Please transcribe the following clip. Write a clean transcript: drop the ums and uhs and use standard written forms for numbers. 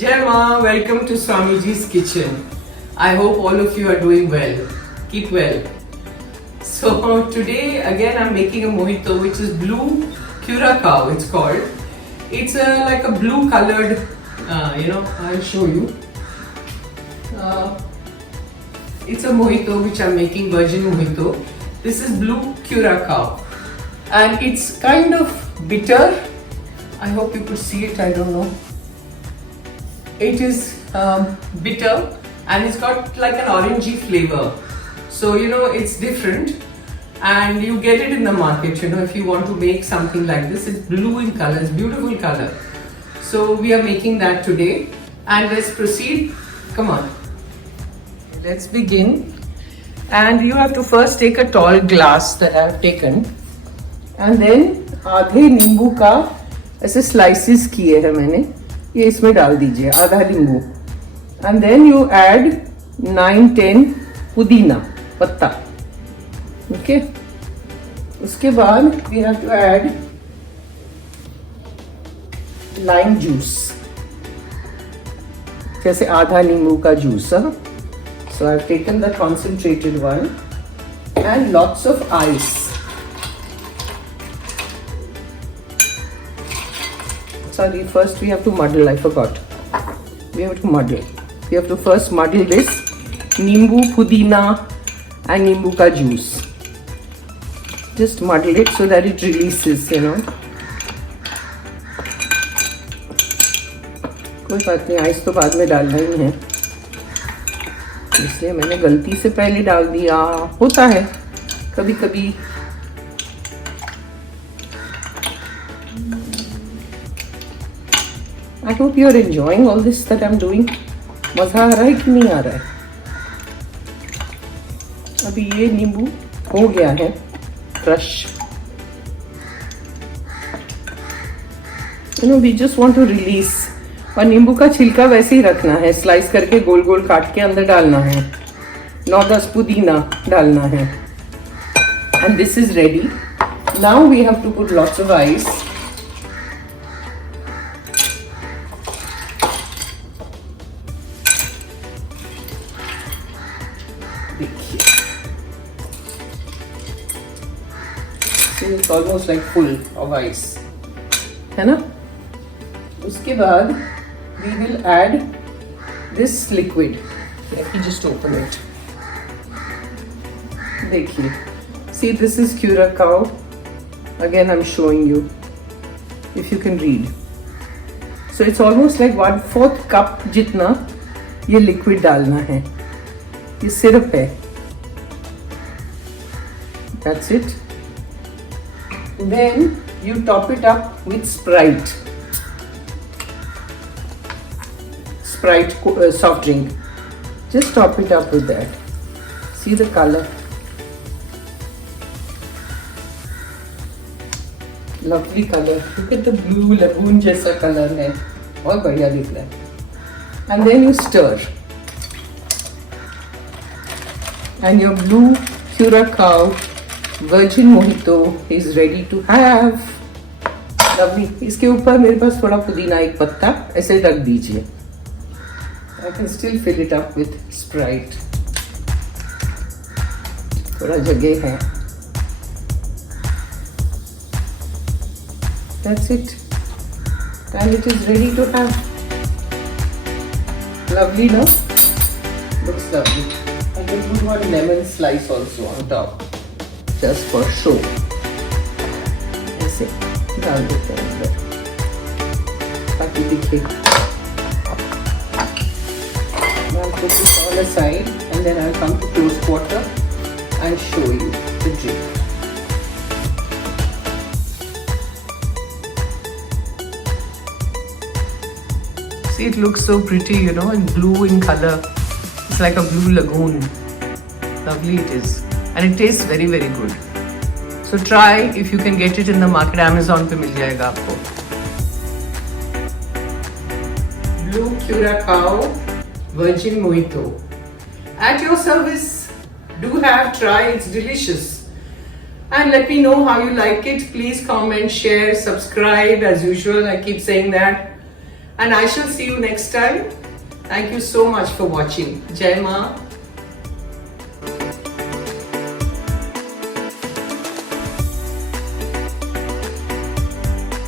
Jai Ma, welcome to Swamiji's kitchen. I hope all of you are doing well. Keep well. So today again I'm making a mojito which is blue Curacao it's called. It's like a blue colored, I'll show you. It's a mojito which I'm making, virgin mojito. This is blue Curacao and it's kind of bitter. I hope you could see it, I don't know. It is bitter and it's got like an orangey flavor. So it's different and you get it in the market, if you want to make something like this. It's blue in color, it's beautiful color. So we are making that today and let's proceed. Come on. Let's begin. And you have to first take a tall glass that I have taken and then आधे नींबू का ऐसे slices किए हैं मैंने, ये इसमें डाल दीजिए आधा नींबू. And then you add 9-10 पुदीना पत्ता. Okay. उसके बाद we have to add lime juice, जैसे आधा नींबू का juice. So I have taken the concentrated one and lots of ice. Sorry, first we have to muddle, I forgot. We have to muddle. We have to first muddle this nimbu, pudina and nimbu ka juice. Just muddle it so that it releases, कोई बात नहीं, ice तो बाद में डालना ही है, इसलिए मैंने गलती से पहले डाल दिया. होता है कभी कभी. I hope you are enjoying all this that I'm doing. मजा आ रहा है कि नहीं आ रहा है? अभी ये नींबू हो गया है crush. We just want to release. और नींबू का छिलका वैसे ही रखना है, स्लाइस करके गोल गोल काट के अंदर डालना है. 9-10 पुदीना डालना है. And this is ready. Now we have to put lots of ice. देखिए, it's almost like full of ice, है ना? उसके बाद we will add this liquid. Let me just open it. देखिए, see, this is Curacao. Again I'm showing you, if you can read. So it's almost like 1/4 cup जितना ये liquid डालना है. ये सिरप है. That's it. Then you top it up with Sprite. Sprite soft drink. Just top it up with that. See the color. Lovely color. Look at the blue lagoon जैसा color है. बहुत बढ़िया दिख रहा है. And then you stir. And your blue Curacao virgin mojito is ready to have. Lovely. इसके ऊपर मेरे पास थोड़ा पुदीना एक पत्ता ऐसे रख दीजिए. I can still fill it up with Sprite. थोड़ा जगह है. That's it. And it is ready to have. Lovely, no? Looks lovely. I can put one lemon slice also on top, just for show. ऐसे डाल देते हैं अंदर ताकि दिखे. I'll put this all aside and then I'll come to close quarter and show you the drink. See, it looks so pretty, and blue in color. It's like a blue lagoon. Lovely it is. And it tastes very, very good. So try if you can get it in the market. Amazon पे मिल जाएगा आपको. Blue Curacao virgin mojito at your service. Do have, try, it's delicious. And let me know how you like it. Please comment, share, subscribe. As usual, I keep saying that. and I shall see you next time. Thank you so much for watching. Jai Ma.